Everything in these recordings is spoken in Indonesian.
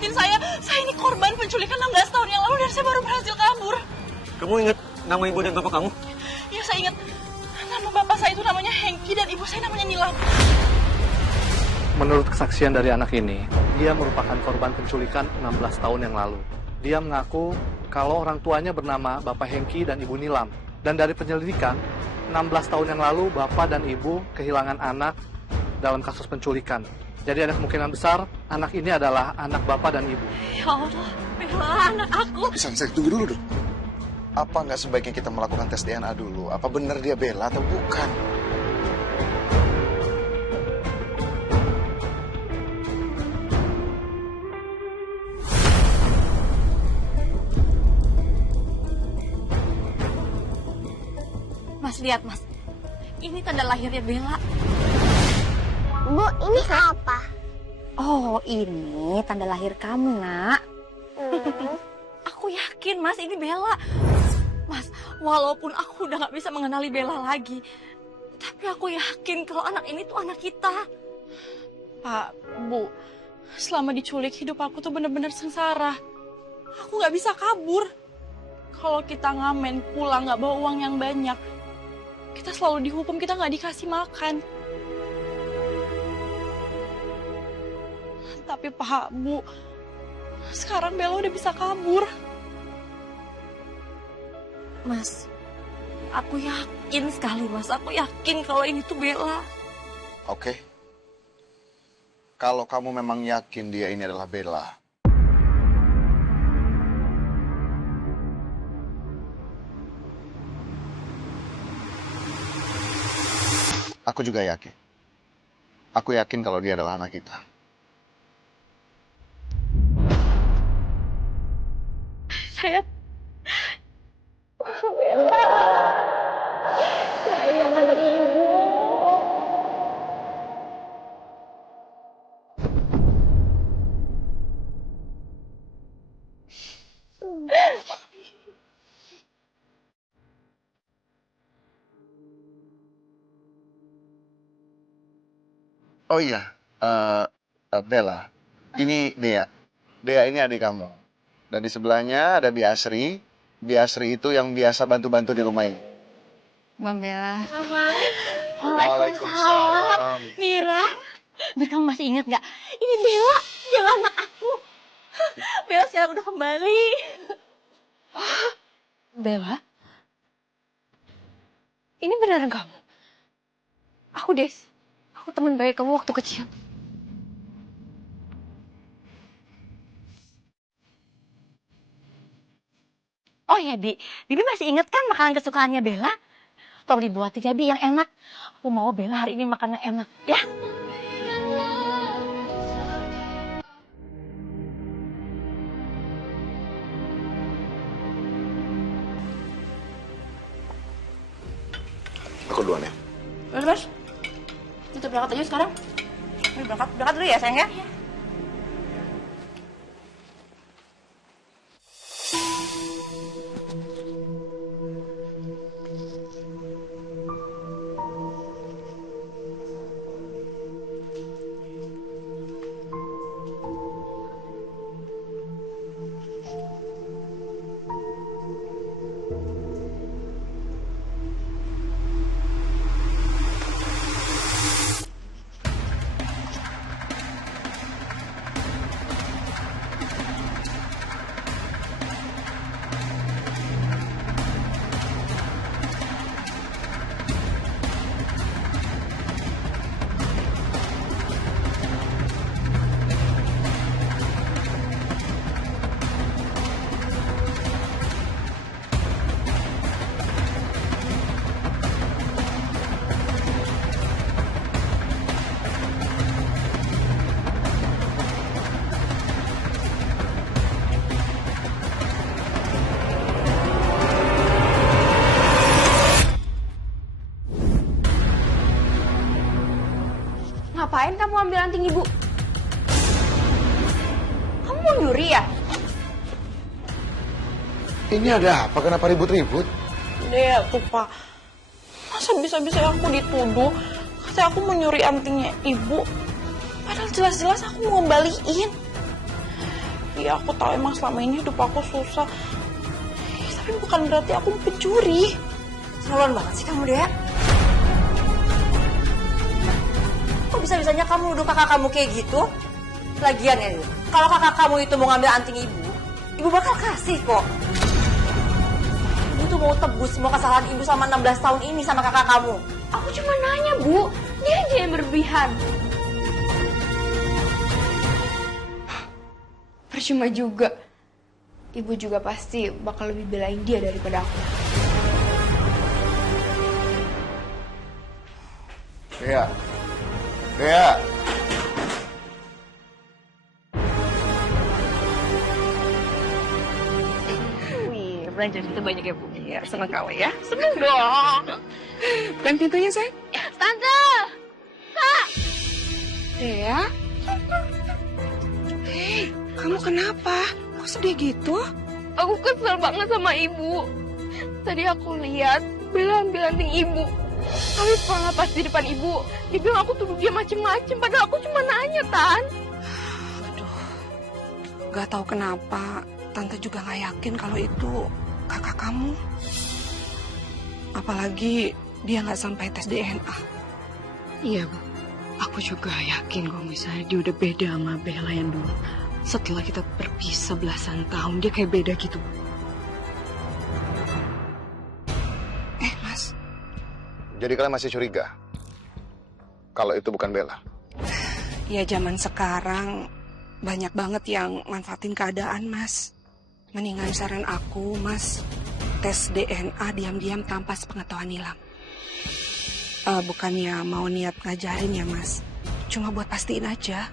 selamatin saya. Saya ini korban penculikan 16 tahun yang lalu dan saya baru berhasil kabur. Kamu ingat nama ibu dan bapak kamu? Ya, saya ingat. Nama bapak saya itu namanya Hengki dan ibu saya namanya Nilam. Menurut kesaksian dari anak ini, dia merupakan korban penculikan 16 tahun yang lalu. Dia mengaku kalau orang tuanya bernama Bapak Hengki dan Ibu Nilam. Dan dari penyelidikan, 16 tahun yang lalu Bapak dan Ibu kehilangan anak dalam kasus penculikan. Jadi ada kemungkinan besar anak ini adalah anak Bapak dan Ibu. Ya Allah, Bella anak aku. Saya tunggu dulu dong. Apa nggak sebaiknya kita melakukan tes DNA dulu? Apa benar dia Bella atau bukan? Mas, lihat Mas. Ini tanda lahirnya Bella. Bu, ini apa? Oh, ini tanda lahir kamu, Nak. Aku yakin Mas, ini Bella. Mas, walaupun aku udah gak bisa mengenali Bella lagi, tapi aku yakin kalau anak ini tuh anak kita. Pak, Bu, selama diculik hidup aku tuh bener-bener sengsara. Aku gak bisa kabur. Kalau kita ngamen pulang gak bawa uang yang banyak, kita selalu dihukum, kita gak dikasih makan. Tapi Pak, Bu, sekarang Bella udah bisa kabur. Mas, aku yakin sekali Mas, aku yakin kalau ini tuh Bella. Oke. Kalau kamu memang yakin dia ini adalah Bella, aku juga yakin. Aku yakin kalau dia adalah anak kita. Saya Bella, sayang anak ibu. Oh iya, Bella, ini Dea. Dea ini adik kamu. Dan di sebelahnya ada Biasri. Biasri itu yang biasa bantu-bantu di rumah ini. Bang Bella. Waalaikumsalam. Mira, Kamu masih ingat nggak? ini Bella, dia anak aku. Bella sekarang udah kembali. Bella? Ini beneran kamu? Aku Des. Aku teman baik kamu waktu kecil. Oh ya, Bibi masih inget kan makanan kesukaannya Bella? Tolong dibuatin ya, Bi, yang enak. Aku mau Bella hari ini makan yang enak, ya? Aku duluan ya. Mas, kita berangkat aja sekarang. Berangkat dulu ya sayang ya. Ngapain kamu ambil anting ibu? Kamu mau nyuri ya? Ini ada apa? Kenapa ribut-ribut? Dea tuh Pak, masa bisa-bisa aku dituduh katanya aku mau nyuri antingnya ibu, padahal jelas-jelas aku mau ngembaliin. Iya, aku tahu emang selama ini hidup aku susah. Tapi bukan berarti aku pencuri. Keterlaluan banget sih kamu, Dea. Kok bisa-bisanya kamu nuduh kakak kamu kayak gitu? Lagian ya, kalau kakak kamu itu mau ngambil anting ibu bakal kasih kok. Ibu tuh mau tebus semua kesalahan ibu selama 16 tahun ini sama kakak kamu. Aku cuma nanya, Bu. Dia aja yang berlebihan. Percuma juga. Ibu juga pasti bakal lebih belain dia daripada aku. Dea. Dea. Wih, belanja itu banyak ya, Bu. Iya, seneng kali ya. Seneng dong. Bukan pintunya, sayang. Tante! Kak! Dea? Hei, kamu kenapa? Kok sedih gitu? Aku kesel banget sama ibu. Tadi aku lihat Bella ambil anting ibu. Tapi pas di depan ibu, dia bilang aku tuduh dia macem-macem. Padahal aku cuma nanya, Tan. Aduh, gak tahu kenapa. Tante juga gak yakin kalau itu kakak kamu. Apalagi dia gak sampai tes DNA. Iya, Bu. Aku juga yakin kalau misalnya dia udah beda sama Bella yang dulu. Setelah kita berpisah belasan tahun, dia kayak beda gitu. Mas. Jadi kalian masih curiga kalau itu bukan Bella? Ya zaman sekarang banyak banget yang manfaatin keadaan, Mas. Mendingan saran aku, Mas, tes DNA diam-diam tanpa sepengetahuan Nilam. Bukannya mau niat ngajarin ya, Mas. Cuma buat pastiin aja.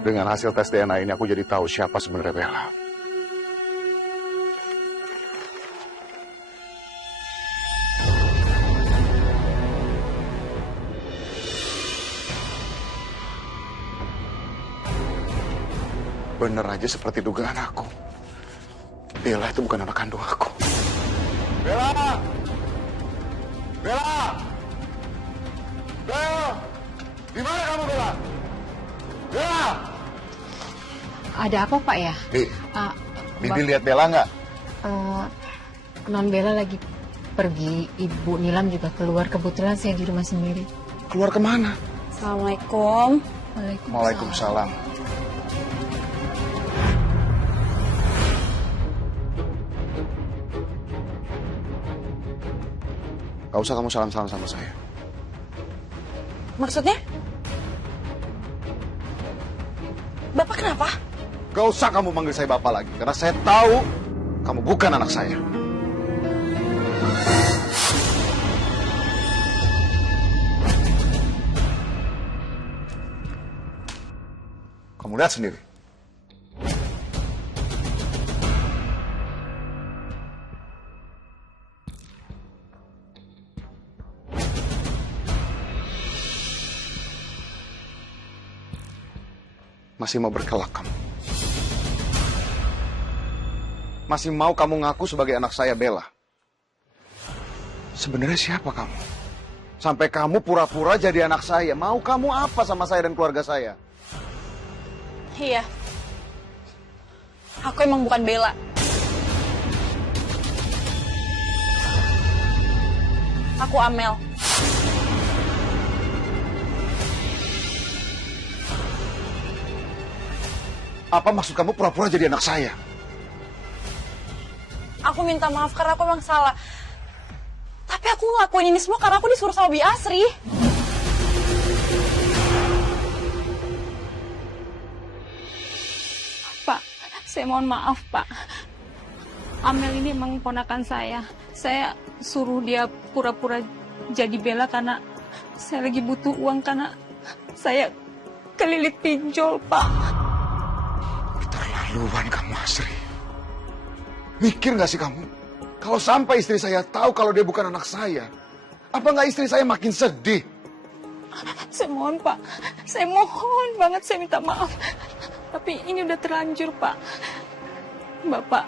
Dengan hasil tes DNA ini aku jadi tahu siapa sebenarnya Bella. Bener aja seperti dugaan aku. Bella itu bukan anak kandung aku. Bella! Bella! Bella! Di mana kamu, Bella? Bella! Ada apa, Pak ya? Bibi lihat Bella nggak? Non Bella lagi pergi. Ibu Nilam juga keluar. Kebetulan saya di rumah sendiri. Keluar kemana? Assalamualaikum. Waalaikumsalam. Gak usah kamu salam-salam sama saya. Maksudnya? Bapak kenapa? Gak usah kamu manggil saya bapak lagi. Karena saya tahu kamu bukan anak saya. Kamu lihat sendiri. Masih mau berkelak kamu? Masih mau kamu ngaku sebagai anak saya, Bella? Sebenarnya siapa kamu? Sampai kamu pura-pura jadi anak saya. Mau kamu apa sama saya dan keluarga saya? Iya. Aku emang bukan Bella. Aku Amel. Apa maksud kamu pura-pura jadi anak saya? Aku minta maaf karena aku emang salah. Tapi aku ngelakuin ini semua karena aku disuruh sama Bi Asri. Pak, saya mohon maaf, Pak. Amel ini emang ponakan saya. Saya suruh dia pura-pura jadi Bella karena saya lagi butuh uang karena saya kelilit pinjol, Pak. Keterlaluan kamu, Asri. Mikir gak sih kamu? Kalau sampai istri saya tahu kalau dia bukan anak saya, apa nggak istri saya makin sedih? Saya mohon, Pak. Saya mohon banget, saya minta maaf. Tapi ini udah terlanjur, Pak. Bapak